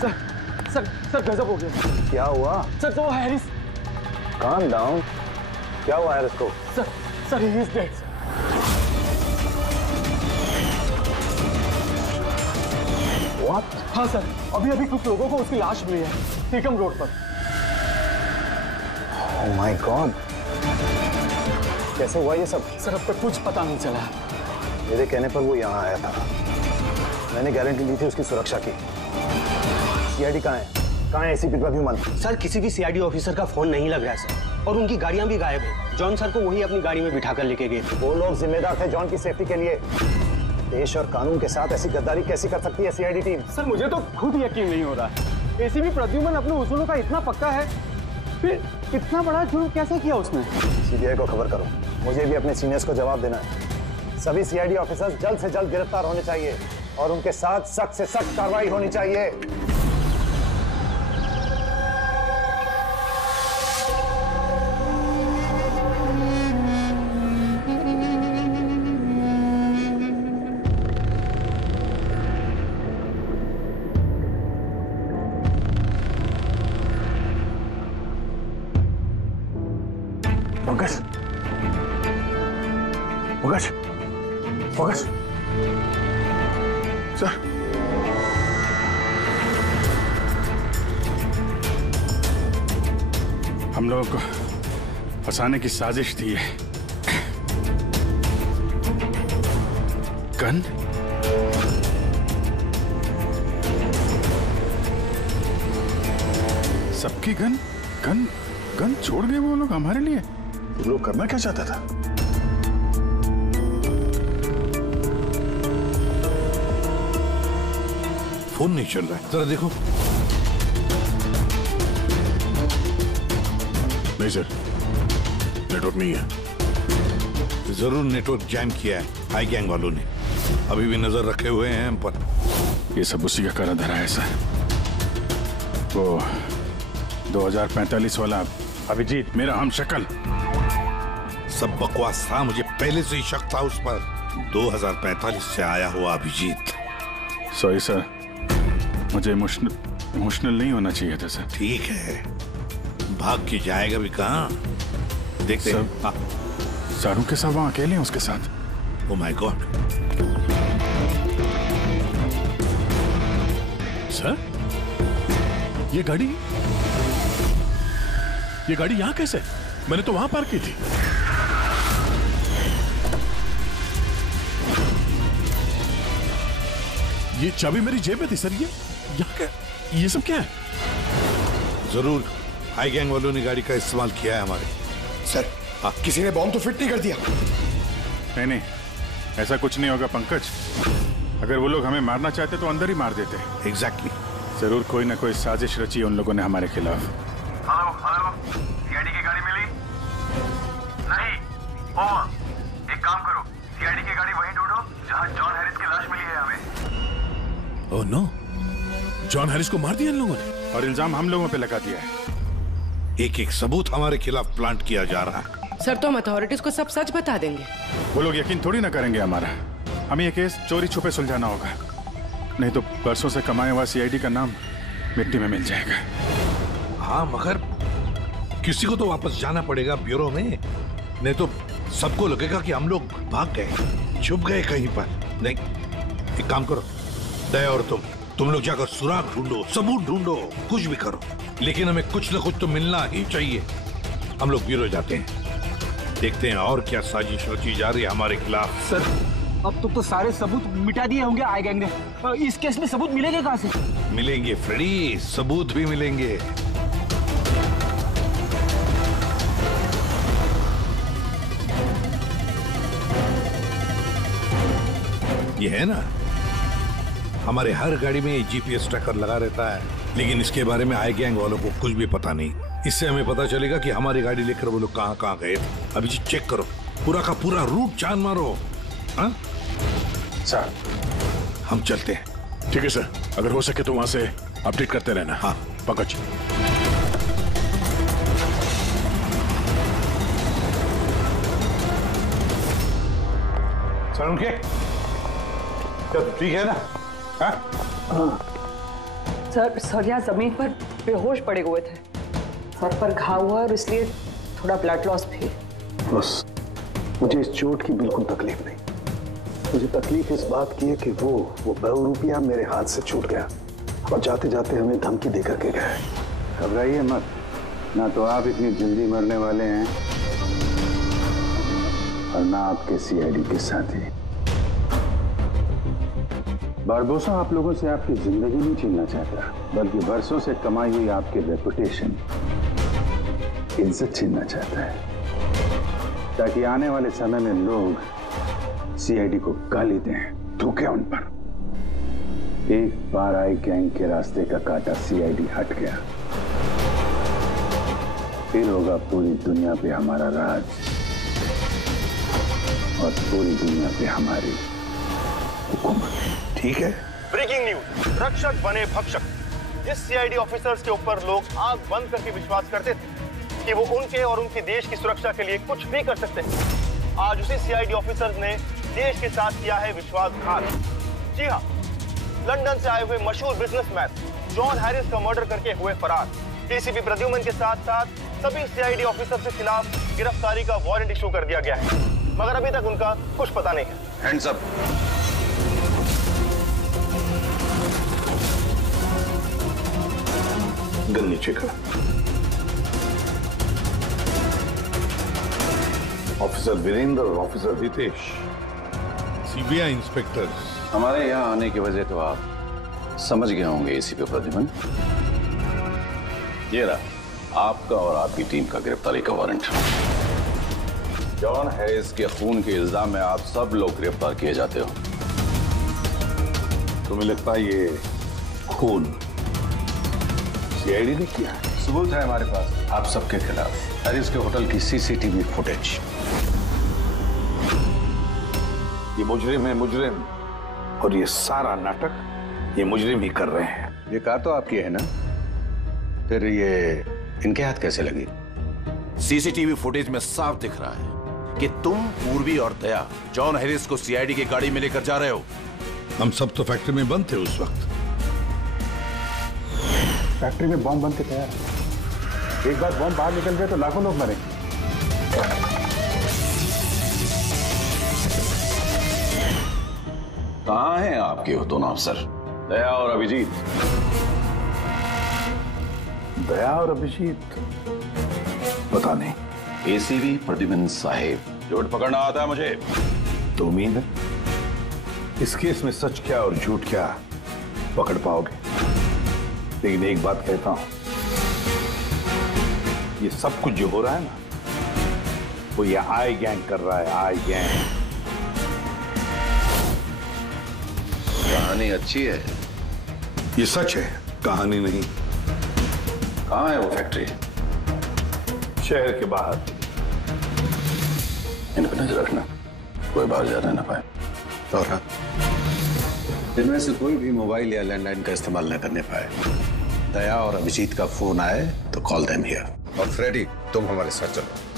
Sir sir sir गजब हो गया। क्या हुआ? सर तो हैरिस। Calm down. क्या हुआ हैरिस को? Sir he is dead. What? हाँ सर, अभी कुछ लोगों को उसकी लाश मिली है टीकम रोड पर। ओह माय गॉड, कैसे हुआ ये सब? सर अब तक कुछ पता नहीं चला। मेरे कहने पर वो यहाँ आया था, मैंने गारंटी ली थी उसकी सुरक्षा की। सीआईडी कहाँ है? कहाँ है एसीपी प्रद्युमन? सर किसी भी सीआईडी ऑफिसर का फोन नहीं लग रहा है सर, और उनकी गाड़ियां भी गायब है। जॉन सर को वही अपनी गाड़ी में बिठाकर लेके गए थे। वो लोग जिम्मेदार थे जॉन की सेफ्टी के लिए। देश और कानून के साथ ऐसी गद्दारी कैसी कर सकती है सीआईडी टीम? सर मुझे तो खुद यकीन नहीं हो रहा। एसीपी प्रद्युमन अपने उसूलों का इतना पक्का है, फिर इतना बड़ा जुर्म कैसे किया उसने? सीबीआई को खबर करो, मुझे भी अपने सीनियर्स को जवाब देना है। सभी सीआईडी ऑफिसर्स जल्द से जल्द गिरफ्तार होने चाहिए और उनके साथ सख्त से सख्त कार्रवाई होनी चाहिए। पंकज, पंकज, पंकज, सर, हम लोगों को फंसाने की साजिश थी है। गन? सबकी गन? गन? गन छोड़ गए वो लोग हमारे लिए? वो लोग करना क्या चाहता था? फोन नहीं चल रहा है, जरा देखो। नहीं सर, नेटवर्क नहीं है। जरूर नेटवर्क जैम किया है हाई गैंग वालों ने, अभी भी नजर रखे हुए हैं हम पर। ये सब उसी का करा धरा है सर। वो 2045 वाला अभिजीत, मेरा हम शक्ल। सब बकवास था, मुझे पहले से ही शक था उस पर। 2045 से आया हुआ अभिजीत। सॉरी सर, मुझे इमोशनल नहीं होना चाहिए था सर। ठीक है, भाग के जाएगा भी कहाँ? देखते हैं। सारू के साथ वहाँ अकेले हैं उसके साथ। Oh my God. सर, ये गाड़ी यहाँ कैसे? मैंने तो वहां पार्क की थी। ये चाबी मेरी जेब में थी सर। ये यहाँ क्या? ये सब क्या है? जरूर हाई गैंग वालों ने गाड़ी का इस्तेमाल किया है हमारे। सर, किसी ने बॉम्ब तो फिट नहीं कर दिया? नहीं, ऐसा कुछ नहीं होगा पंकज। अगर वो लोग हमें मारना चाहते तो अंदर ही मार देते। एग्जैक्टली। जरूर कोई ना कोई साजिश रची उन लोगों ने हमारे खिलाफ। हेलो, सीआईडी की गाड़ी मिली? नहीं। ओवर, एक काम करो, सीआईडी की गाड़ी वहीं ढूंढो जहां जॉन हैरिस की लाश मिली है हमें। ओह नो, जॉन हैरिस को मार दिया इन लोगों ने और इल्जाम हम लोगों पे लगा दिया है। एक एक सबूत हमारे खिलाफ प्लांट किया जा रहा है। सर तो हम अथॉरिटीज को सब सच बता देंगे। वो लोग यकीन थोड़ी ना करेंगे हमारा। हमें ये केस चोरी छुपे सुलझाना होगा, नहीं तो बरसों से कमाया हुआ सीआईडी का नाम मिट्टी में मिल जाएगा। हाँ, मगर किसी को तो वापस जाना पड़ेगा ब्यूरो में, नहीं तो सबको लगेगा कि हम लोग भाग गए, छुप गए कहीं पर। नहीं, एक काम करो, दया और तुम लोग जाकर सुराग ढूंढो, सबूत ढूंढो, कुछ भी करो, लेकिन हमें कुछ ना कुछ तो मिलना ही चाहिए। हम लोग ब्यूरो जाते हैं, देखते हैं और क्या साजिश रची जा रही है हमारे खिलाफ। सर, अब तो सारे सबूत मिटा दिए होंगे आई गैंग ने। इस केस में सबूत मिलेंगे कहाँ से? मिलेंगे फ्रेडी, सबूत भी मिलेंगे। ये है ना, हमारे हर गाड़ी में जीपीएस ट्रैकर लगा रहता है, लेकिन इसके बारे में आई गैंग वालों को कुछ भी पता नहीं। इससे हमें पता चलेगा कि हमारी गाड़ी लेकर वो लोग कहाँ कहाँ गए थे। अभी जी चेक करो, पूरा का पूरा रूट छान मारो। हाँ सर, हम चलते हैं। ठीक है सर, अगर हो सके तो वहां से अपडेट करते रहना। हाँ पंकज। सर, उनके ठीक है ना? हाँ? सर यहाँ जमीन पर बेहोश पड़े हुए थे। सर पर घाव हुआ और इसलिए थोड़ा ब्लड लॉस भी। बस मुझे इस चोट की बिल्कुल तकलीफ नहीं। मुझे तकलीफ इस बात की है कि वो ₹100 मेरे हाथ से छूट गया और जाते जाते हमें धमकी देकर के गया। घबराइए मत, ना तो आप इतनी जल्दी मरने वाले हैं और ना आपके सीआईडी के साथी। बारबोसा आप लोगों से आपकी जिंदगी नहीं छीनना चाहता, बल्कि बरसों से कमाई हुई आपकी रेपुटेशन, इज्जत छीनना चाहता है, ताकि आने वाले समय में लोग सीआईडी को गाली दें, थूकें उन पर। एक बार आई गैंग के रास्ते का कांटा सीआईडी हट गया, फिर होगा पूरी दुनिया पे हमारा राज और पूरी दुनिया पे हमारी हुकूमत। ठीक है। ब्रेकिंग न्यूज, रक्षक बने भक्षक। जिस सीआईडी ऑफिसर्स के ऊपर लोग आंख बंद करके विश्वास करते थे कि वो उनके और उनके देश की सुरक्षा के लिए कुछ भी कर सकते हैं, आज उसी सीआईडी ऑफिसर्स ने देश के साथ किया है विश्वासघात। जी हाँ, लंदन से आए हुए मशहूर बिजनेसमैन जॉन हैरिस का मर्डर करके हुए फरार। एसीपी प्रद्युमन के साथ साथ सभी सीआईडी ऑफिसर्स के खिलाफ गिरफ्तारी का वारंट इशू कर दिया गया है, मगर अभी तक उनका कुछ पता नहीं है। Hands up. गन नीचे कर। ऑफिसर वीरेंद्र और ऑफिसर रितेश, सीबीआई इंस्पेक्टर्स। हमारे यहाँ आने की वजह तो आप समझ गए होंगे एसीपी प्रद्युमन। ये रहा आपका और आपकी टीम का गिरफ्तारी का वारंट। जॉन हैरिस के खून के इल्जाम में आप सब लोग गिरफ्तार किए जाते हो। तुम्हें लगता है ये खून सीआईडी ने किया? सबूत है हमारे पास आप सबके खिलाफ। हैरिस के होटल की सीसीटीवी फुटेज। ये मुजरिम है, मुजरिम, और ये सारा नाटक ये मुजरिम ही कर रहे हैं। ये कार तो आपकी है ना, फिर ये इनके हाथ कैसे लगी? सीसीटीवी फुटेज में साफ दिख रहा है कि तुम, पूर्वी और दया जॉन हैरिस को सीआईडी की गाड़ी में लेकर जा रहे हो। हम सब तो फैक्ट्री में बंद थे उस वक्त। फैक्ट्री में बॉम्ब बन के तैयार है। एक बार बॉम्ब बाहर निकल गए तो लाखों लोग मरेंगे। कहाँ हैं आपके वो दोनों अफसर, दया और अभिजीत? दया और अभिजीत पता नहीं। एसीपी प्रद्युमन साहेब, झूठ पकड़ना आता है मुझे। तो उम्मीद है इस केस में सच क्या और झूठ क्या पकड़ पाओगे। लेकिन एक बात कहता हूं, ये सब कुछ जो हो रहा है ना, वो ये आई गैंग कर रहा है। आई गैंग। कहानी अच्छी है, ये सच है, कहानी नहीं। कहाँ है वो फैक्ट्री? शहर के बाहर। इन पर नजर रखना, कोई बाहर जाने ना पाए। और हाँ, इनमें से कोई भी मोबाइल या लैंडलाइन का इस्तेमाल न करने पाए। दया और अभिजीत का फोन आए तो कॉल देम हियर। और फ्रेडी, तुम हमारे साथ चलो।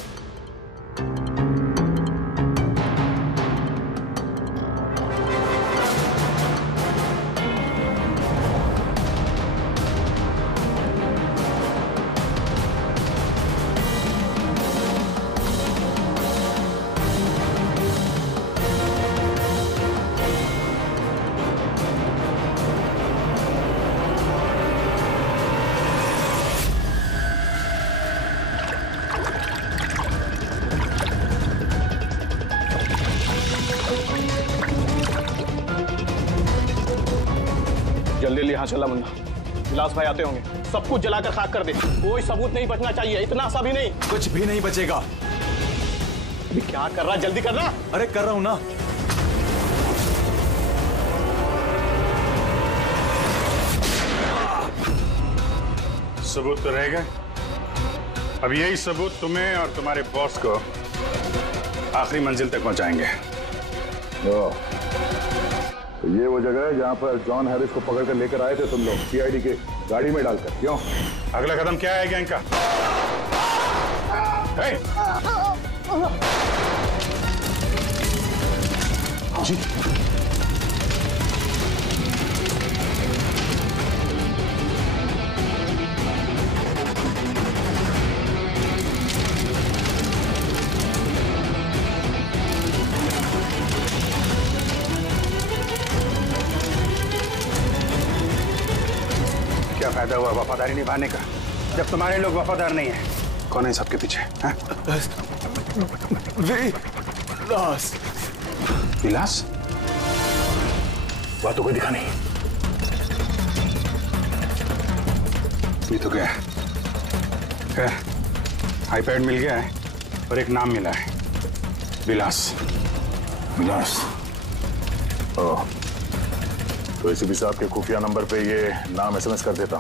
जल्दी यहाँ चला मुन्ना, विलास भाई आते होंगे। सब कुछ जलाकर खाक कर दे, कोई सबूत नहीं बचना चाहिए। इतना सा भी नहीं। कुछ भी नहीं बचेगा। अभी क्या कर रहा, जल्दी करना। अरे कर रहा हूं ना। सबूत तो रहेगा। अब यही सबूत तुम्हें और तुम्हारे बॉस को आखिरी मंजिल तक पहुंचाएंगे। तो ये वो जगह है जहां पर जॉन हैरिस को पकड़ कर लेकर आए थे तुम लोग, सीआईडी के गाड़ी में डालकर। क्यों? अगला कदम क्या है गैंग का? जी क्या फायदा हुआ वफादारी निभाने का जब तुम्हारे लोग वफादार नहीं है? कौन है सबके पीछे? विलास। विलास? वह तो कोई दिखा नहीं। ये तो गया। आईपैड मिल गया है और एक नाम मिला है, विलास। विलास? ओह, तो एसीपी साहब के खुफिया नंबर पे ये नाम एसएमएस कर देता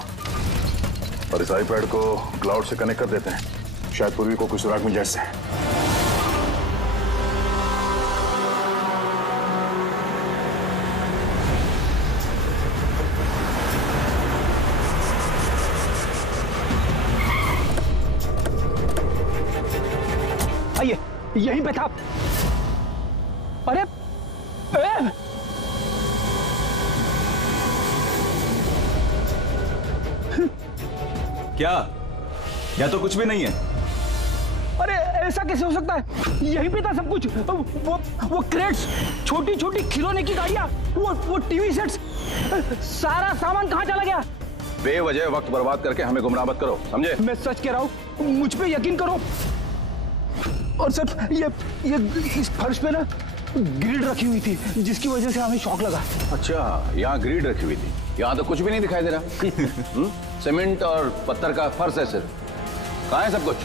और इस आईपैड को क्लाउड से कनेक्ट कर देते हैं, शायद पूर्वी को कुछ सुराग मिल जाए। आइए, यहीं पे था। अरे क्या? या तो कुछ भी नहीं है। अरे ऐसा कैसे हो सकता है? यहीं पे था सब कुछ। वो क्रेट्स, छोटी छोटी खिलौने की गाड़ियां, वो टीवी सेट्स, सारा सामान कहाँ चला गया? बेवजह वक्त बर्बाद करके हमें गुमराह मत करो, समझे? मैं सच कह रहा हूँ, मुझ पे यकीन करो। और सर ये इस फर्श पे ना ग्रिड रखी हुई थी जिसकी वजह से हमें शॉक लगा। अच्छा, यहाँ ग्रिड रखी हुई थी, यहाँ तो कुछ भी नहीं दिखाई दे रहा। सीमेंट और पत्थर का फर्श है सिर्फ। कहाँ है सब कुछ?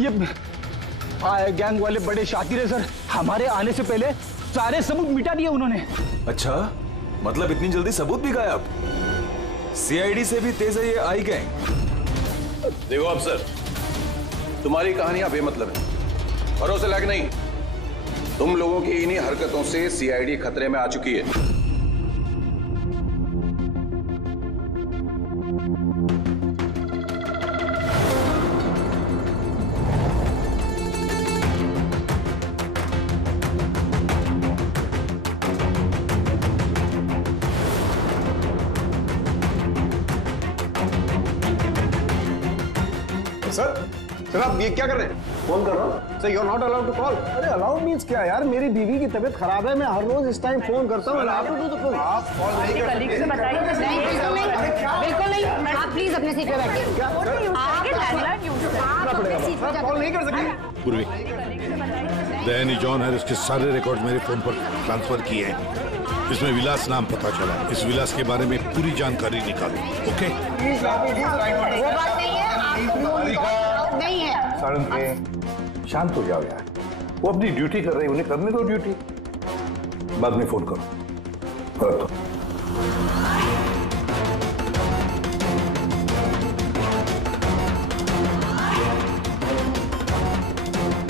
ये गैंग वाले बड़े शातिर है सर, हमारे आने से पहले सारे सबूत मिटा दिए उन्होंने। अच्छा, मतलब इतनी जल्दी सबूत भी गायब? सीआईडी से भी तेज है ये आई गैंग। देखो अफसर, तुम्हारी कहानियां बेमतलब है, भरोसे लायक नहीं। तुम लोगों की इन्हीं हरकतों से सीआईडी खतरे में आ चुकी है। सर आप ये क्या कर रहे हैं? फोन कर रहा हूँ। Sir you are not allowed to call. अरे अलाउड मींस क्या यार? मेरी बीवी की तबीयत खराब है, मैं हर रोज इस टाइम फोन करता हूँ। आप कॉल नहीं कर सकते। बिल्कुल नहीं। आप प्लीज अपने सीट पे बैठिए। कॉल नहीं कर सकते। पूर्वी, दैनी जॉन हैरिस के सारे रिकॉर्ड मेरे फोन पर ट्रांसफर किए हैं। इसमें विलास नाम पता चला। इस विलास के बारे में पूरी जानकारी निकालो। ओके? वो बात नहीं है, नहीं है। शांत हो जाओ यार, वो अपनी ड्यूटी कर रहे हैं, उन्हें करने दो ड्यूटी। बाद में फोन करो।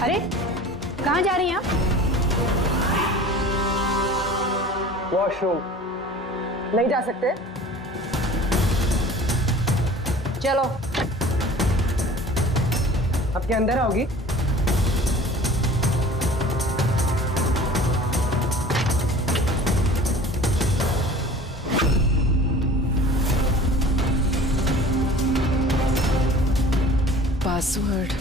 अरे कहाँ जा रही हैं आप? वॉशरूम। नहीं जा सकते? चलो, अब क्या अंदर आओगी? पासवर्ड।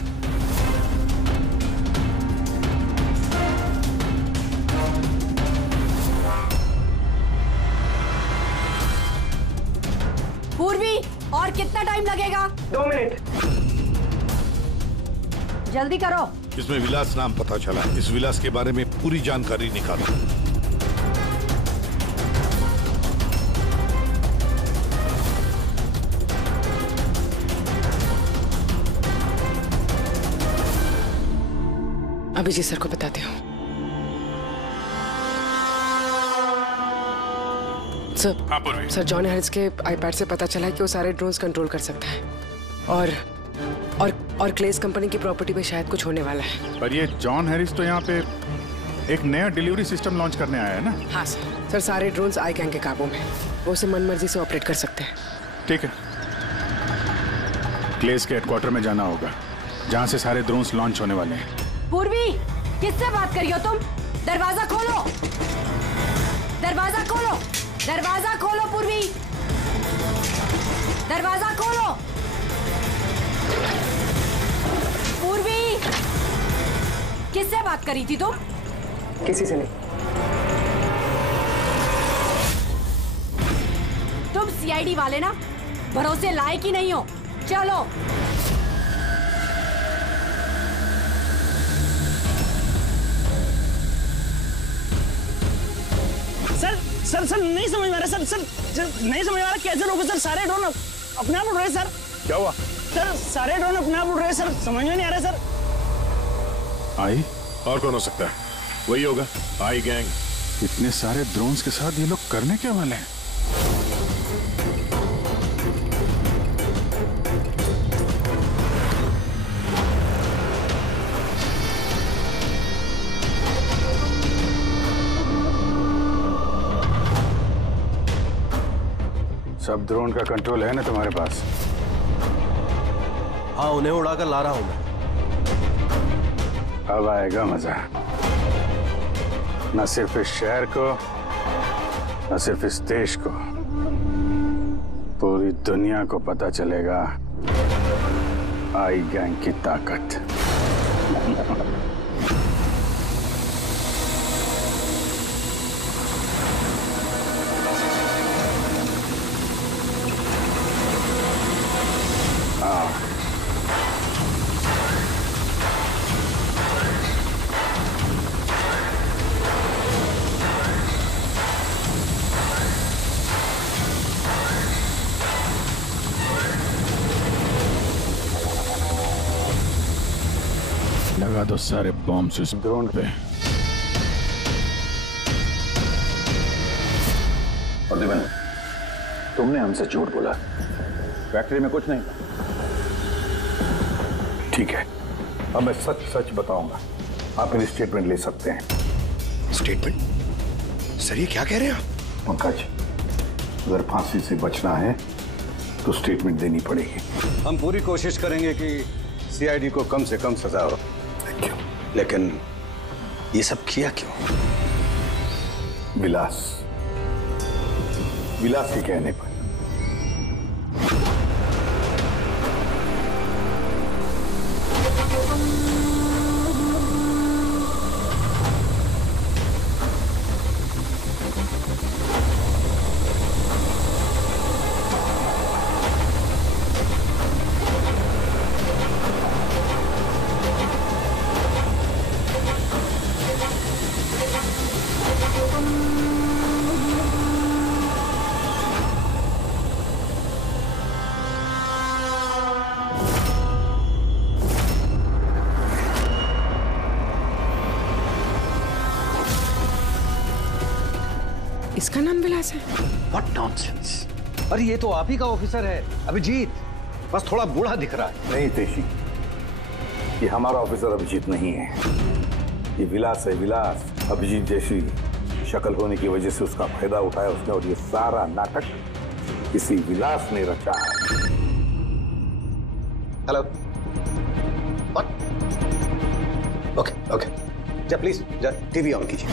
पूर्वी, और कितना टाइम लगेगा? 2 मिनट। जल्दी करो। इसमें विलास नाम पता चला। इस विलास के बारे में पूरी जानकारी निकालो। अभिजीत सर को बताती हूँ। सर जॉन हैरिस के आईपैड से पता चला है कि वो सारे ड्रोन्स कंट्रोल कर सकता है और क्लेस कंपनी की प्रॉपर्टी पे शायद कुछ होने वाला है। पर ये जॉन हैरिस तो यहाँ पे एक नया डिलीवरी सिस्टम लॉन्च करने आया है ना? हाँ सर सारे ड्रोन्स आई गैंग के काबू में, वो उसे मनमर्जी से ऑपरेट कर सकते हैं। ठीक है, क्लेस के हेडक्वार्टर में जाना होगा जहाँ से सारे ड्रोन्स लॉन्च होने वाले हैं। पूर्वी, किससे बात कर रही हो तुम? दरवाजा खोलो, दरवाजा खोलो, दरवाजा खोलो पूर्वी, दरवाजा खोलो। पूर्वी, किससे बात करी थी तुम? किसी से नहीं। तुम सीआईडी वाले ना? भरोसे लायक ही नहीं हो। चलो। सर नहीं समझ में आ रहा सर नहीं समझ में आ रहा कैसे रोके सर? सारे ड्रोन अपने आप उड़ रहे सर। क्या हुआ सर? सारे ड्रोन अपने आप उड़ रहे सर, समझ में नहीं आ रहा सर। आई और कौन हो सकता है? वही होगा आई गैंग। इतने सारे ड्रोन्स के साथ ये लोग करने क्या वाले हैं? सब ड्रोन का कंट्रोल है ना तुम्हारे पास? हाँ, उन्हें उड़ाकर ला रहा हूं मैं। अब आएगा मजा, न सिर्फ इस शहर को, न सिर्फ इस देश को, पूरी दुनिया को पता चलेगा आई गैंग की ताकत। लगा दो सारे बॉम्ब्स इस ड्रोन पे। और दिवन, तुमने हमसे झूठ बोला, फैक्ट्री में कुछ नहीं। ठीक है, अब मैं सच सच बताऊंगा। आप मेरी स्टेटमेंट ले सकते हैं। स्टेटमेंट? सर ये क्या कह रहे हैं आप? पंकज, अगर फांसी से बचना है तो स्टेटमेंट देनी पड़ेगी। हम पूरी कोशिश करेंगे कि सीआईडी को कम से कम सजा हो। लेकिन ये सब किया क्यों? विलास के कहने पर। इसका नाम विलास है? What nonsense! अरे ये तो आप ही का ऑफिसर है, अभिजीत। बस थोड़ा बूढ़ा दिख रहा है। नहीं तेशी, ये हमारा ऑफिसर अभिजीत नहीं है, ये विलास है। विलास अभिजीत जैसी शक्ल होने की वजह से उसका फायदा उठाया उसने, और ये सारा नाटक किसी विलास ने रचा है। हेलो। ओके जा प्लीज, जा टीवी ऑन कीजिए।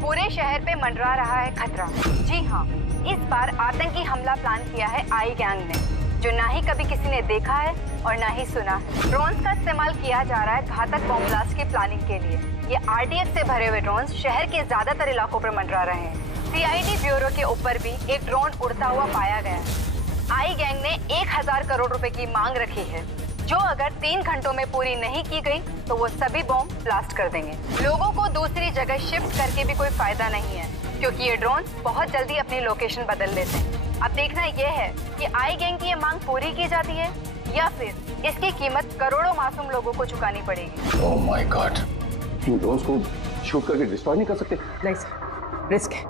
पूरे शहर पे मंडरा रहा है खतरा। जी हाँ, इस बार आतंकी हमला प्लान किया है आई गैंग ने, जो ना ही कभी किसी ने देखा है और ना ही सुना है। ड्रोन्स का इस्तेमाल किया जा रहा है घातक बॉम्ब ब्लास्ट की प्लानिंग के लिए। ये आरडीएक्स से भरे हुए ड्रोन्स शहर के ज्यादातर इलाकों पर मंडरा रहे हैं। सीआईडी ब्यूरो के ऊपर भी एक ड्रोन उड़ता हुआ पाया गया है। आई गैंग ने 1000 करोड़ रुपए की मांग रखी है, जो अगर 3 घंटों में पूरी नहीं की गई तो वो सभी बॉम्ब ब्लास्ट कर देंगे। लोगों को दूसरी जगह शिफ्ट करके भी कोई फायदा नहीं है, क्योंकि ये ड्रोन बहुत जल्दी अपनी लोकेशन बदल लेते हैं। अब देखना ये है कि आई गैंग की ये मांग पूरी की जाती है या फिर इसकी कीमत करोड़ों मासूम लोगों को चुकानी पड़ेगी। Oh my God, in drones को शूट करके डिस्ट्रॉय नहीं कर सकते? नहीं सर, रिस्क है।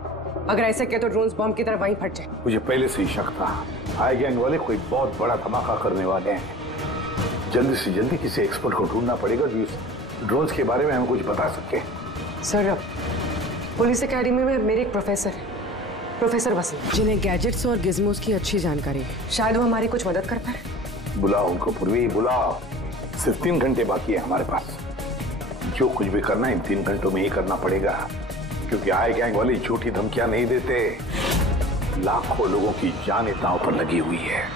अगर ऐसे किया तो ड्रोन्स बम की तरह वहीं फट जाए। मुझे पहले से ही शक था, आई गैंग वाले कोई बहुत बड़ा धमाका करने वाले हैं। जल्दी से जल्दी किसी एक्सपर्ट को ढूंढना पड़ेगा जो इस ड्रोन्स के बारे में हमें कुछ बता सके। सर, पुलिस अकेडमी में मेरे एक प्रोफेसर है, प्रोफेसर वसीम, जिन्हें गैजेट्स और गिज़मोस की अच्छी जानकारी है। शायद वो हमारी कुछ मदद कर पाए। बुलाओ उनको पूर्वी, बुलाओ। सिर्फ 3 घंटे बाकी है हमारे पास। जो कुछ भी करना है इन 3 घंटों में ही करना पड़ेगा, क्योंकि आई गैंग वाले झूठी धमकियां नहीं देते। लाखों लोगों की जान दांव पर लगी हुई है।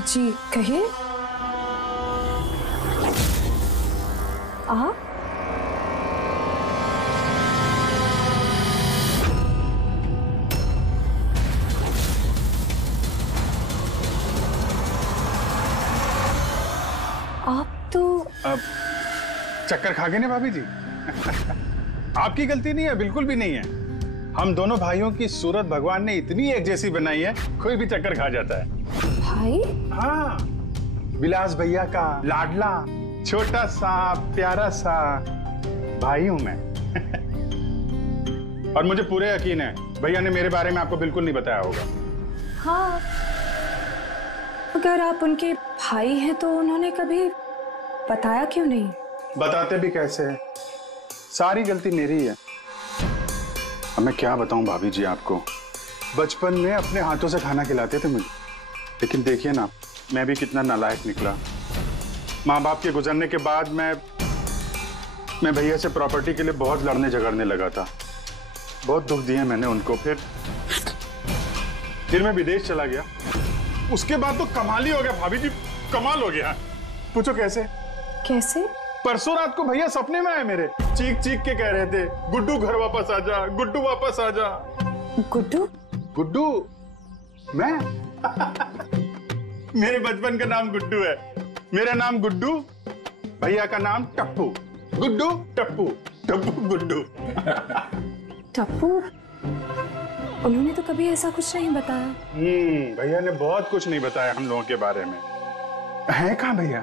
जी कहिए। अब चक्कर खा गए ना भाभी जी? आपकी गलती नहीं है, बिल्कुल भी नहीं है। हम दोनों भाइयों की सूरत भगवान ने इतनी एक जैसी बनाई है, कोई भी चक्कर खा जाता है। भाई? हाँ, विलास भैया का लाडला छोटा सा प्यारा सा भाई हूं मैं। और मुझे पूरे यकीन है भैया ने मेरे बारे में आपको बिल्कुल नहीं बताया होगा। हाँ, अगर आप उनके भाई हैं तो उन्होंने कभी बताया क्यों नहीं? बताते भी कैसे है, सारी गलती मेरी है। अब मैं क्या बताऊं भाभी जी आपको, बचपन में अपने हाथों से खाना खिलाते थे मुझे, लेकिन देखिए ना मैं भी कितना नालायक निकला। माँ बाप के गुजरने के बाद मैं भैया से प्रॉपर्टी के लिए बहुत लड़ने झगड़ने लगा था। बहुत दुख दिए मैंने उनको। फिर मैं विदेश चला गया। उसके बाद तो कमाल ही हो गया भाभी जी, कमाल हो गया। पूछो कैसे? कैसे? परसों रात को भैया सपने में आए मेरे, चीख चीख के कह रहे थे गुड्डू घर वापस आ जा, गुड्डू वापस आ जा। गुड्डू? गुड्डू? मैं? मेरे बचपन का नाम गुड्डू है। मेरा नाम गुड्डू, भैया का नाम टप्पू। गुड्डू टप्पू, टप्पू गुड्डू। टप्पू? उन्होंने तो कभी ऐसा कुछ नहीं बताया। भैया ने बहुत कुछ नहीं बताया हम लोगों के बारे में। है कहाँ भैया?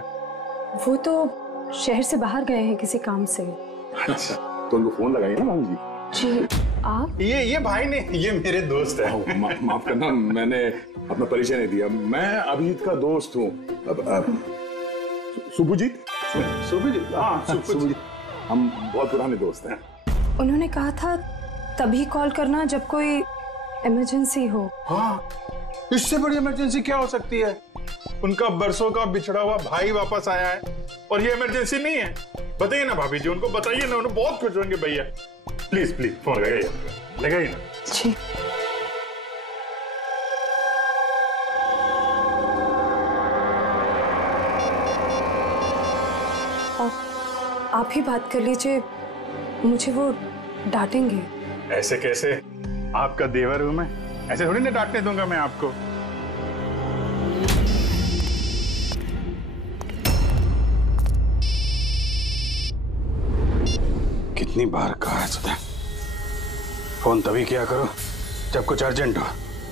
वो तो शहर से बाहर गए हैं किसी काम से। अच्छा, तो उनको फोन लगाइए ना मामी जी। जी, आप? ये भाई ने, ये मेरे दोस्त है। माफ करना, मैंने अपना परिचय नहीं दिया। मैं अभिजीत का दोस्त हूँ। सुभजीत? सुभजीत? हाँ, सुभजीत। हम बहुत पुराने दोस्त हैं। उन्होंने कहा था तभी कॉल करना जब कोई इमरजेंसी हो। हाँ, इससे बड़ी इमरजेंसी क्या हो सकती है? उनका बरसों का बिछड़ा हुआ भाई वापस आया है और ये इमरजेंसी नहीं है। बताइए ना भाभी जी, उनको बताइए ना, उन्हें बहुत खुश होंगे भैया। प्लीज प्लीज फोन लगाइए ना। जी। आप ही बात कर लीजिए, मुझे वो डांटेंगे। ऐसे कैसे? आपका देवर हूं मैं, ऐसे थोड़ी ना डांटने दूंगा मैं आपको। कितनी बार कहा है तुझे, फोन तभी किया करो जब कुछ अर्जेंट हो।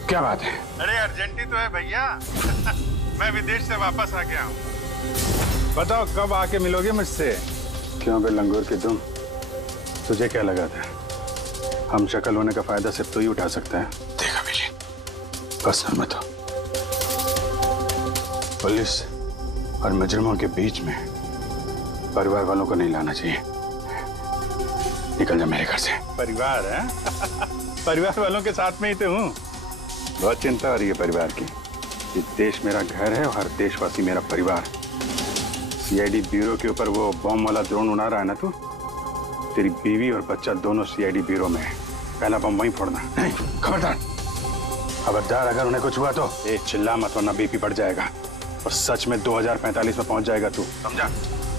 क्या बात है? अरे अर्जेंट ही तो है भैया। मैं विदेश से वापस आ गया हूँ। बताओ कब आके मिलोगे मुझसे? क्यों बे लंगूर के तुम, तुझे क्या लगा था हम शक्ल होने का फायदा सिर्फ तो ही उठा सकता है? देखा अभिजीत, बस मत हो। पुलिस और मुजरिमों के बीच में परिवार वालों को नहीं लाना चाहिए। निकल जा मेरे घर से। परिवार है? परिवार वालों के साथ में ही तो हूँ। बहुत चिंता हो रही है परिवार की। ये देश मेरा घर है और हर देशवासी मेरा परिवार। सीआईडी ब्यूरो के ऊपर वो बॉम्ब वाला ड्रोन उड़ा रहा है ना तू, तेरी बीवी और बच्चा दोनों सीआईडी ब्यूरो में है। पहला बम वहीं फोड़ना। नहीं, खबरदार खबरदार, अगर उन्हें कुछ हुआ तो चिल्ला मत, वरना बीपी बढ़ जाएगा और सच में 2045 में पहुंच जाएगा तू, समझा?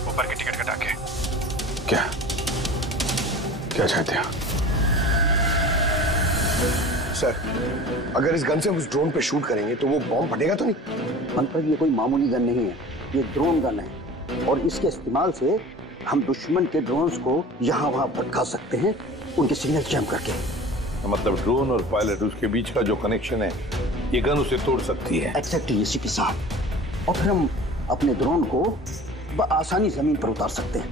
ऊपर की टिकट कटा के। क्या क्या चाहते हो? सर, अगर इस गन से हम उस ड्रोन पे शूट करेंगे तो वो बॉम्ब फटेगा तो नहीं? पंकज, ये कोई मामूली गन नहीं है, ये ड्रोन गन है और इसके इस्तेमाल से हम दुश्मन के ड्रोन्स को यहाँ वहाँ भटका सकते हैं, उनके सिग्नल जैम करके। मतलब ड्रोन और पायलट, उसके बीच का जो कनेक्शन है ये गन उसे तोड़ सकती है। एक्जैक्टली इसी के साथ। और फिर हम अपने ड्रोन को आसानी जमीन पर उतार सकते हैं।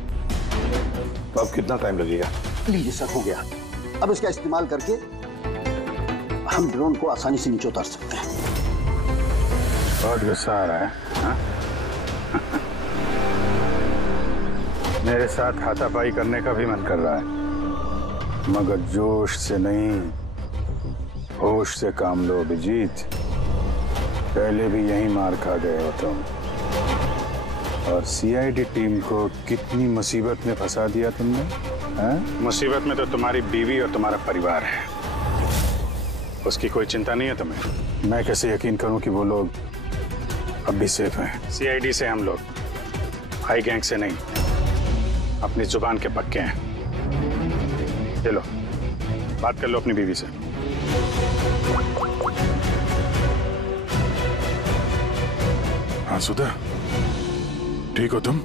तो अब कितना टाइम लगेगा? लीजिए सर, हो गया। अब इसका इस्तेमाल करके हम ड्रोन को आसानी से नीचे उतार सकते हैं। बहुत गुस्सा आ रहा है हा? मेरे साथ हाथापाई करने का भी मन कर रहा है, मगर जोश से नहीं, होश से काम लो अभिजीत। पहले भी यही मार खा गए हो तुम, और सीआईडी टीम को कितनी मुसीबत में फंसा दिया तुमने। मुसीबत में तो तुम्हारी बीवी और तुम्हारा परिवार है, उसकी कोई चिंता नहीं है तुम्हें। मैं कैसे यकीन करूं कि वो लोग अब भी सेफ हैं? सीआईडी से हम लोग, हाई गैंग से नहीं, अपनी जुबान के पक्के हैं। चलो बात कर लो अपनी बीवी से। हाँ सुधा, ठीक हो तुम?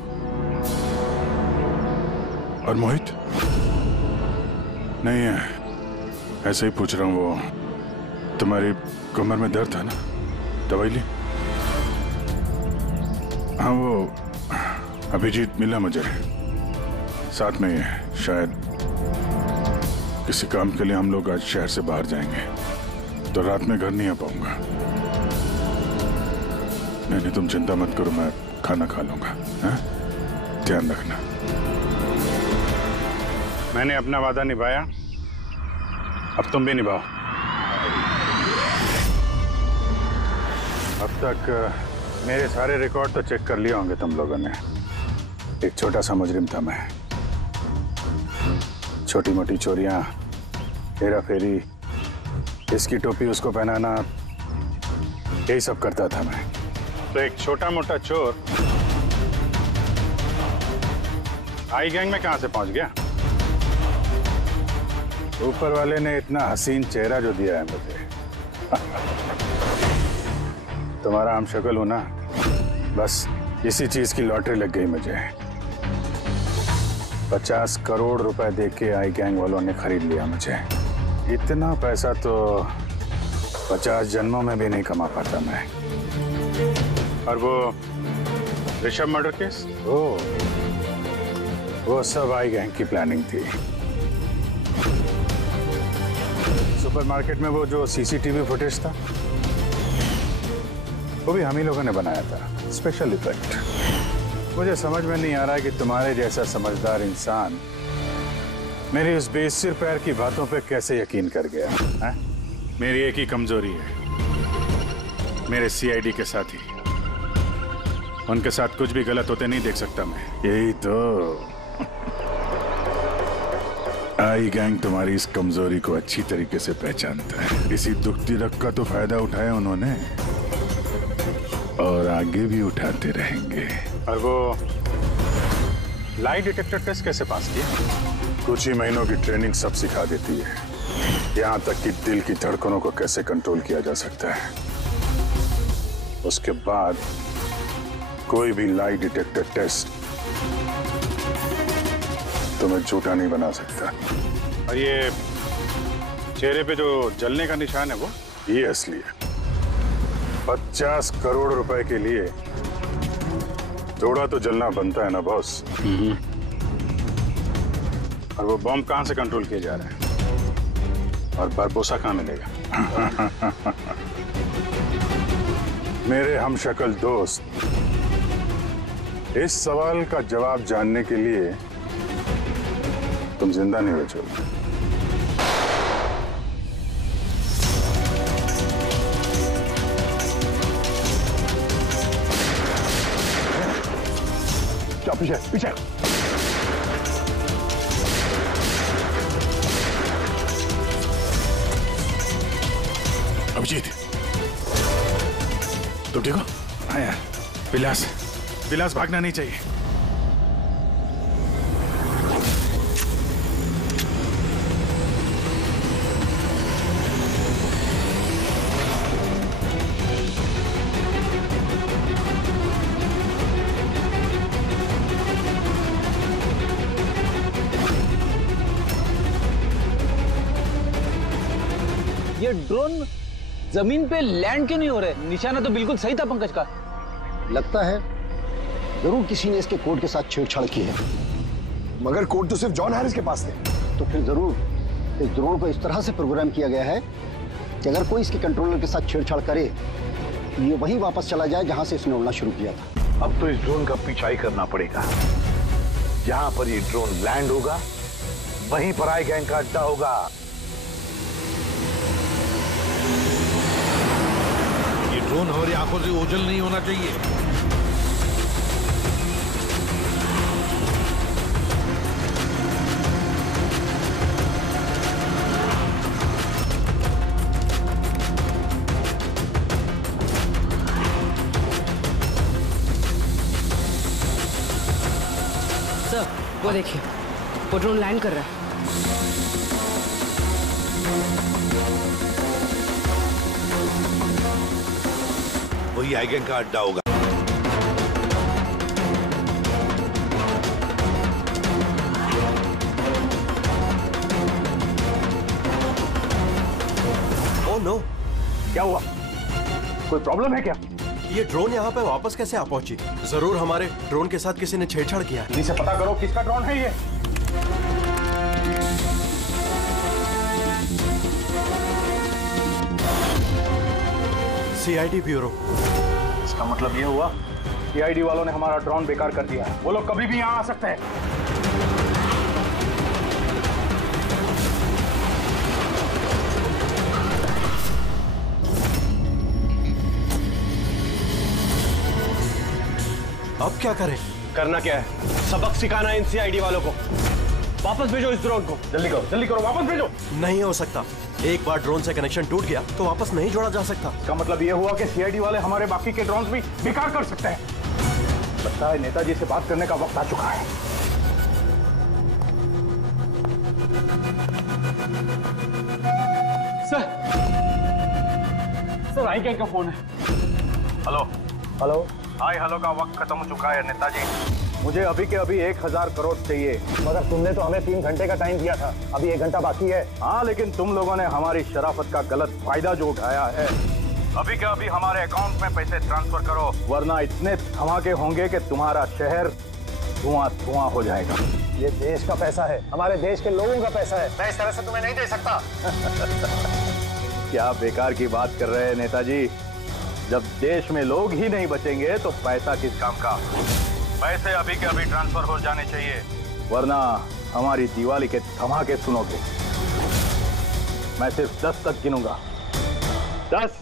और मोहित? नहीं है, ऐसे ही पूछ रहा हूँ। वो तुम्हारी कमर में दर्द था ना, दवाई ली? हाँ, वो अभिजीत मिला मुझे, साथ में ही है। शायद किसी काम के लिए हम लोग आज शहर से बाहर जाएंगे, तो रात में घर नहीं आ पाऊंगा। नहीं, तुम चिंता मत करो, मैं खाना खा लूंगा। हाँ? ध्यान रखना। मैंने अपना वादा निभाया, अब तुम भी निभाओ। अब तक मेरे सारे रिकॉर्ड तो चेक कर लिए होंगे तुम लोगों ने। एक छोटा सा मुजरिम था मैं। छोटी मोटी चोरियां, हेरा फेरी, इसकी टोपी उसको पहनाना, यही सब करता था मैं। तो एक छोटा मोटा चोर आई गैंग में कहां से पहुंच गया? ऊपर वाले ने इतना हसीन चेहरा जो दिया है मुझे। तुम्हारा हम शक्ल हो ना, बस इसी चीज की लॉटरी लग गई मुझे। 50 करोड़ रुपए देके आई गैंग वालों ने खरीद लिया मुझे। इतना पैसा तो 50 जन्मों में भी नहीं कमा पाता मैं। और वो ऋषभ मर्डर केस, वो सब आई गैंग की प्लानिंग थी। सुपरमार्केट में वो जो सीसीटीवी फुटेज था, वो भी हम ही लोगों ने बनाया था, स्पेशल इफेक्ट। मुझे समझ में नहीं आ रहा है कि तुम्हारे जैसा समझदार इंसान मेरी उस बेसिर पैर की बातों पे कैसे यकीन कर गया है? मेरी एक ही कमजोरी है, मेरे सीआईडी के साथी। उनके साथ कुछ भी गलत होते नहीं देख सकता मैं। यही तो आई गैंग तुम्हारी इस कमजोरी को अच्छी तरीके से पहचानता है। इसी दुखती रग का तो फायदा उठाया उन्होंने, और आगे भी उठाते रहेंगे। और वो लाई डिटेक्टर टेस्ट कैसे पास किया? कुछ ही महीनों की ट्रेनिंग सब सिखा देती है, यहाँ तक कि दिल की धड़कनों को कैसे कंट्रोल किया जा सकता है। उसके बाद कोई भी लाई डिटेक्टर टेस्ट तुम्हें झूठा नहीं बना सकता। और ये चेहरे पे जो जलने का निशान है, वो ये असली है। 50 करोड़ रुपए के लिए थोड़ा तो जलना बनता है ना बॉस। और वो बॉम्ब कहां से कंट्रोल किया जा रहा है? और बारबोसा कहां मिलेगा? मेरे हमशक्ल दोस्त, इस सवाल का जवाब जानने के लिए तुम जिंदा नहीं बचोगे। पीछे पीछे। अभिजीत, तुम ठीक हो? हाँ यार, विलास भागना नहीं चाहिए। ये ड्रोन जमीन पे लैंड क्यों नहीं हो रहे? निशाना तो बिल्कुल सही था पंकज का। लगता है जरूर किसी ने इसके कोड के साथ छेड़छाड़ की है। मगर कोड तो सिर्फ जॉन हैरिस के पास थे। तो फिर जरूर इस ड्रोन को इस तरह से प्रोग्राम किया गया है कि अगर कोई इसके कंट्रोलर के साथ छेड़छाड़ करे, ये वहीं वापस चला जाए जहां से इसने उड़ना शुरू किया था। अब तो इस ड्रोन का पीछा ही करना पड़ेगा। जहां पर ये ड्रोन लैंड होगा, वहीं पर आई गैंग का अड्डा होगा। ये ड्रोन हमारी आंखों से ओझल नहीं होना चाहिए। वो देखिए, वो ड्रोन लैंड कर रहा है। वही आई गैंग का अड्डा होगा। नो। क्या हुआ? कोई प्रॉब्लम है क्या? ये ड्रोन यहाँ पे वापस कैसे आ पहुंची? जरूर हमारे ड्रोन के साथ किसी ने छेड़छाड़ किया है। इसे पता करो किसका ड्रोन है ये। CID bureau. इसका मतलब ये हुआ सीआईडी वालों ने हमारा ड्रोन बेकार कर दिया है। वो लोग कभी भी यहाँ आ सकते हैं। अब क्या करें? करना क्या है? सबक सिखाना है इन सीआईडी वालों को। वापस भेजो इस ड्रोन को। जल्दी करो वापस भेजो। नहीं हो सकता। एक बार ड्रोन से कनेक्शन टूट गया तो वापस नहीं जोड़ा जा सकता। इसका मतलब ये हुआ कि सीआईडी वाले हमारे बाकी के ड्रोन्स भी बेकार कर सकते हैं। लगता है नेताजी से बात करने का वक्त आ चुका है। सर आई गैंग का फोन है। हेलो हाय हेलो का वक्त खत्म हो चुका है नेताजी। मुझे अभी के अभी 1000 करोड़ चाहिए। मगर तुमने तो हमें 3 घंटे का टाइम दिया था, अभी 1 घंटा बाकी है। हाँ, लेकिन तुम लोगों ने हमारी शराफत का गलत फायदा जो उठाया है। अभी के अभी हमारे अकाउंट में पैसे ट्रांसफर करो, वरना इतने धमाके होंगे कि तुम्हारा शहर धुआं धुआं हो जाएगा। ये देश का पैसा है, हमारे देश के लोगों का पैसा है। मैं इस तरह से तुम्हें नहीं दे सकता। क्या बेकार की बात कर रहे हैं नेताजी? जब देश में लोग ही नहीं बचेंगे तो पैसा किस काम का? पैसे अभी के अभी ट्रांसफर हो जाने चाहिए, वरना हमारी दिवाली के धमाके सुनोगे। मैं सिर्फ 10 तक गिनूंगा। 10,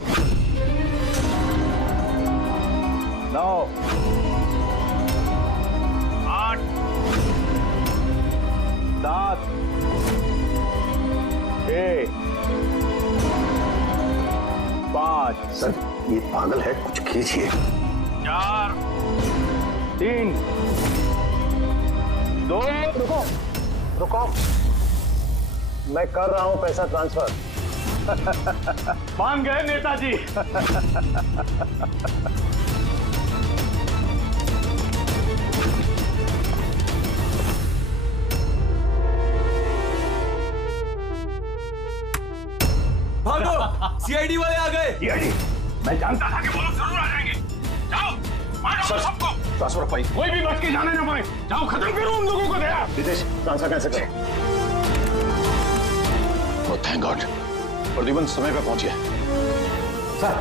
9, 8, 7, 6, 5। सर ये पागल है, कुछ खींचिए। 4, 3, 2। रुको, मैं कर रहा हूं पैसा ट्रांसफर। मान गए नेताजी। भागो, सीआईडी वाले आ गए। सीआईडी? मैं जानता था कि वो लोग जरूर आ जाएंगे। जाओ, मारो सबको। ट्रांसफर पाई कोई भी बच के जाने ना पाए। जाओ, खत्म करो उन लोगों को। दया विदेश ट्रांसफर कैसे करें? ओह थैंक गॉड, प्रद्युमन समय पे पहुंच गया। सर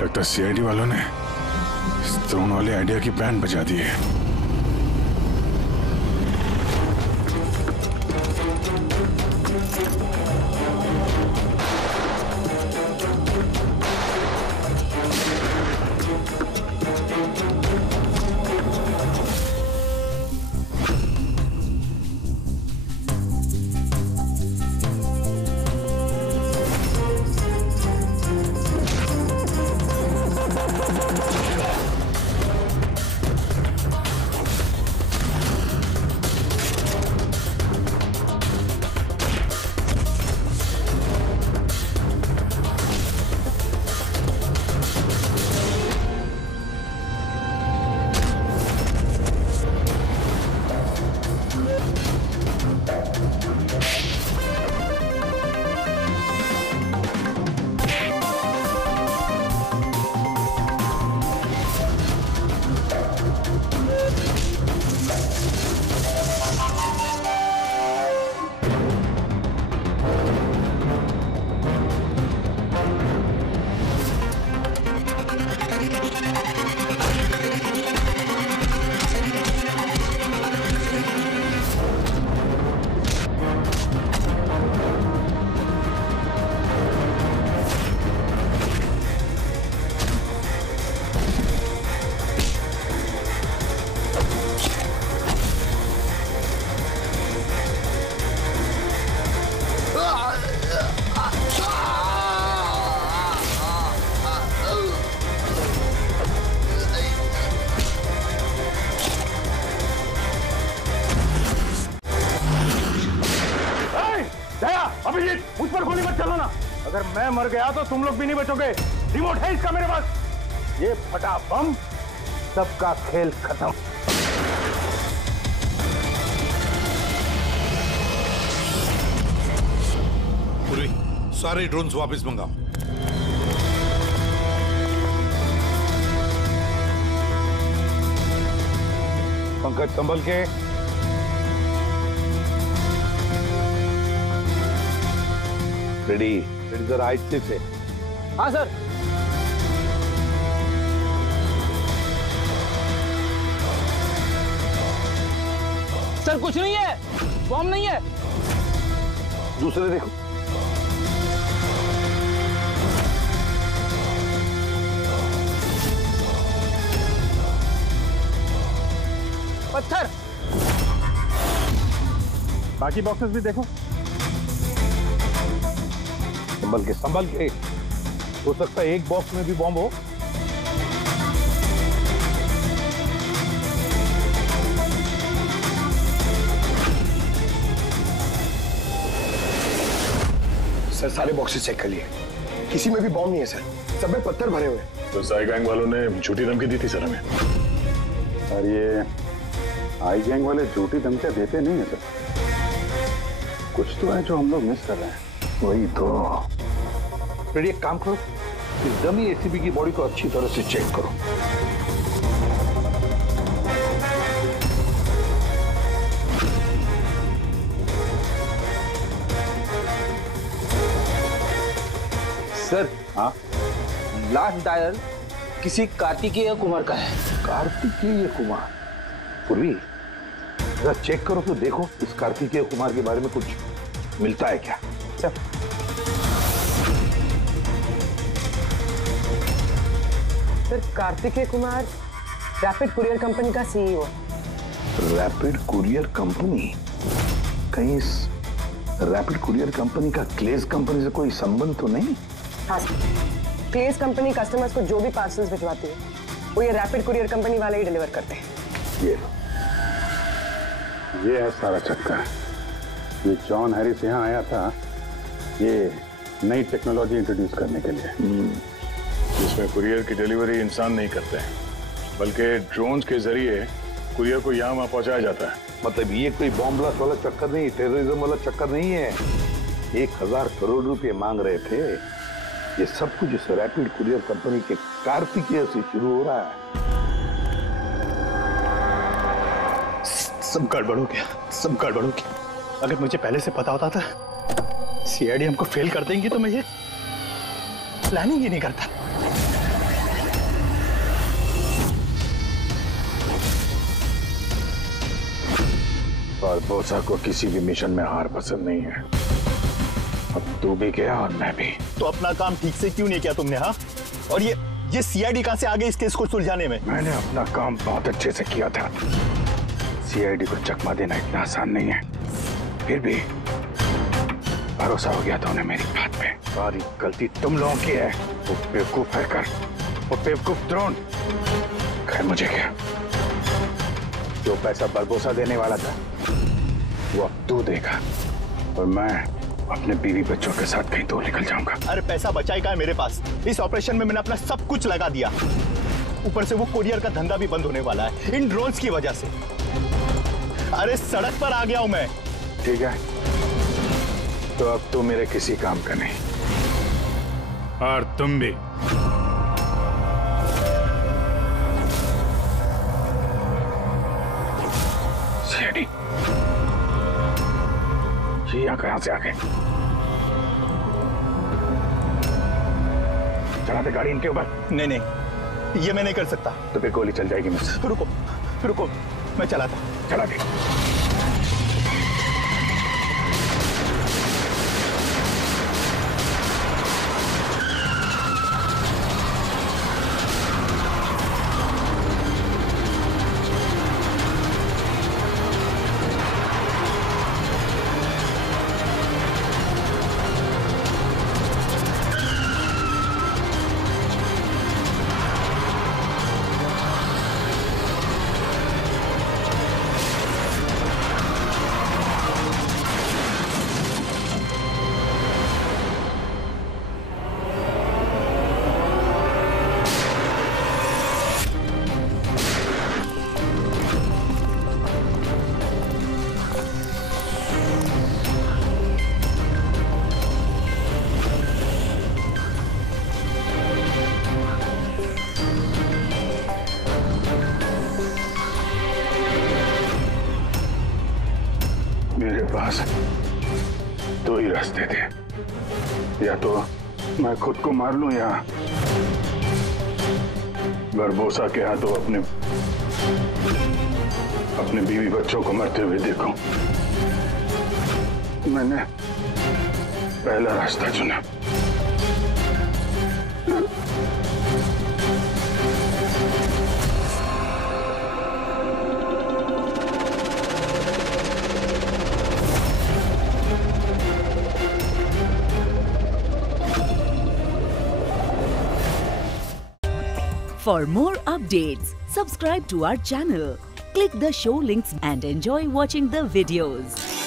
लगता है सीआईडी वालों ने इस ड्रोन वाले आइडिया की बैंड बजा दी है। अगर मैं मर गया तो तुम लोग भी नहीं बचोगे। रिमोट है इसका मेरे पास। ये फटा बम, सबका खेल खत्म। पूरी सारे ड्रोन्स वापस मंगाओ। पंकज संभल के। रेडी जरा आहिस्ते से। हाँ सर। सर कुछ नहीं है, बॉम्ब नहीं है। दूसरे देखो। पत्थर। बाकी बॉक्सेस भी देखो। संभल के। हो सकता है एक बॉक्स में भी बॉम्ब हो। सर सारे बॉक्सेस चेक कर लिए, किसी में भी बॉम्ब नहीं है सर, सब में पत्थर भरे हुए हैं। तो साई गैंग वालों ने झूठी धमकी दी थी सर हमें। और ये आई गैंग वाले झूठी धमकियां देते नहीं है सर। कुछ तो है जो हम लोग मिस कर रहे हैं। वही तो। फिर एक काम करो, इस डमी एसीपी की बॉडी को अच्छी तरह से चेक करो। सर हाँ, लास्ट डायल किसी कार्तिकेय कुमार का है। कार्तिकेय कुमार? पूर्वी जरा चेक करो तो देखो इस कार्तिकेय कुमार के बारे में कुछ मिलता है क्या। Sir Kartikeya Kumar rapid courier company का सीईओ। Rapid courier company? कहीं इस रैपिड कुरियर कंपनी का क्लेज कंपनी से कोई संबंध तो नहीं? हाँ सर, क्लेज कंपनी कस्टमर्स को जो भी पार्सल्स भिजवाती है वो ये रैपिड कुरियर कंपनी वाले ही डिलीवर करते हैं। ये है सारा चक्कर। ये जॉन हैरिस यहाँ आया था ये नई टेक्नोलॉजी इंट्रोड्यूस करने के लिए। जिसमें कुरियर की डिलीवरी इंसान नहीं करते हैं, बल्कि ड्रोन्स के जरिए कुरियर को यहाँ वहाँ पहुँचाया जाता है। मतलब ये कोई बॉम्ब ब्लास्ट वाला चक्कर नहीं, टेररिज्म वाला चक्कर नहीं है। 1000 करोड़ रुपए मांग रहे थे। ये सब कुछ इस रैपिड कुरियर कंपनी के कार्तिकेय से शुरू हो रहा है। सब गड़बड़ हो गया, सब गड़बड़ हो गया। अगर मुझे पहले से पता होता था सीआईडी हमको फेल कर देंगी तो मैं ये प्लानिंग ही नहीं करता। बारबोसा को किसी भी मिशन में हार पसंद नहीं है। अब तू भी गया और मैं भी। तो अपना काम ठीक से क्यों नहीं किया तुमने? हाँ, और ये सीआईडी कहां से आ गई इस केस को सुलझाने में? मैंने अपना काम बहुत अच्छे से किया था। सीआईडी को चकमा देना इतना आसान नहीं है। फिर भी भरोसा हो गया था उन्हें मेरी बात पे। सारी गलती तुम लोगों की है। वो बेवकूफ हैकर, वो बेवकूफ ड्रोन। खैर मुझे क्या, जो पैसा बरबोसा देने वाला था वो अब तू देगा और मैं अपने बीवी बच्चों के साथ कहीं दूर निकल जाऊंगा। अरे पैसा बचाएगा है मेरे पास। इस ऑपरेशन में मैंने अपना सब कुछ लगा दिया। ऊपर से वो कुरियर का धंधा भी बंद होने वाला है इन ड्रोन्स की वजह से। अरे सड़क पर आ गया हूं मैं। ठीक है, तो अब तू मेरे किसी काम का नहीं और तुम भी। सीआईडी ये यहाँ कहां से आ गए? चला दे गाड़ी इनके ऊपर। नहीं नहीं, ये मैं नहीं कर सकता। तो फिर गोली चल जाएगी मुझसे। रुको रुको, मैं चलाता। चला दे। पास दो ही रास्ते थे, या तो मैं खुद को मार लूं या बरबोसा के हाथों अपने बीवी बच्चों को मरते हुए देखूं। मैंने पहला रास्ता चुना। For more updates, subscribe to our channel, click the show links and enjoy watching the videos.